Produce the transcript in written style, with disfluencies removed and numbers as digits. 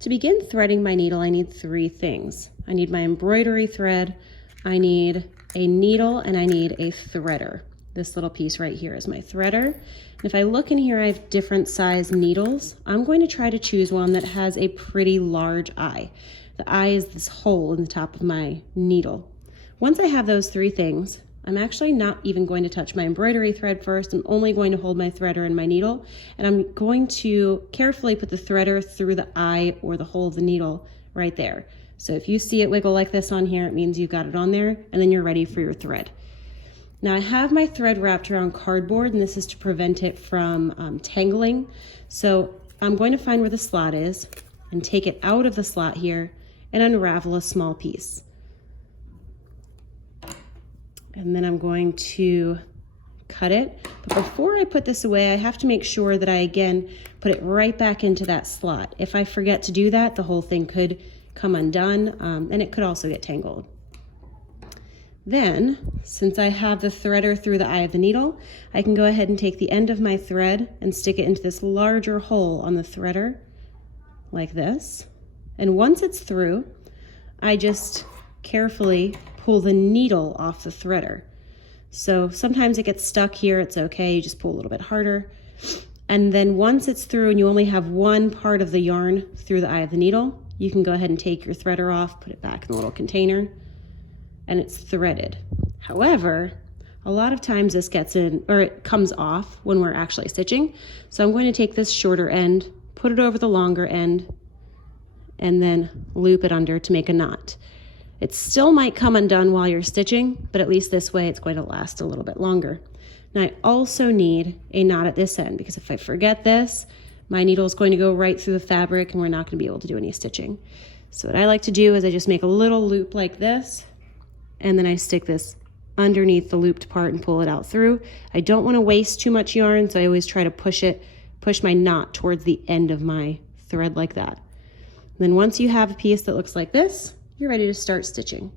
To begin threading my needle, I need three things. I need my embroidery thread, I need a needle, and I need a threader. This little piece right here is my threader. And if I look in here, I have different size needles. I'm going to try to choose one that has a pretty large eye. The eye is this hole in the top of my needle. Once I have those three things, I'm actually not even going to touch my embroidery thread first. I'm only going to hold my threader and my needle, and I'm going to carefully put the threader through the eye or the hole of the needle right there. So if you see it wiggle like this on here, it means you've got it on there, and then you're ready for your thread. Now I have my thread wrapped around cardboard, and this is to prevent it from tangling. So I'm going to find where the slot is and take it out of the slot here and unravel a small piece. And then I'm going to cut it. But before I put this away, I have to make sure that I, again, put it right back into that slot. If I forget to do that, the whole thing could come undone, and it could also get tangled. Then, since I have the threader through the eye of the needle, I can go ahead and take the end of my thread and stick it into this larger hole on the threader, like this. And once it's through, I just carefully pull the needle off the threader. So sometimes it gets stuck here, it's okay, you just pull a little bit harder. And then once it's through and you only have one part of the yarn through the eye of the needle, you can go ahead and take your threader off, put it back in the little container, and it's threaded. However, a lot of times this gets in, or it comes off when we're actually stitching. So I'm going to take this shorter end, put it over the longer end, and then loop it under to make a knot. It still might come undone while you're stitching, but at least this way it's going to last a little bit longer. Now I also need a knot at this end, because if I forget this, my needle is going to go right through the fabric and we're not going to be able to do any stitching. So what I like to do is I just make a little loop like this, and then I stick this underneath the looped part and pull it out through. I don't want to waste too much yarn, so I always try to push my knot towards the end of my thread like that. And then once you have a piece that looks like this, you're ready to start stitching.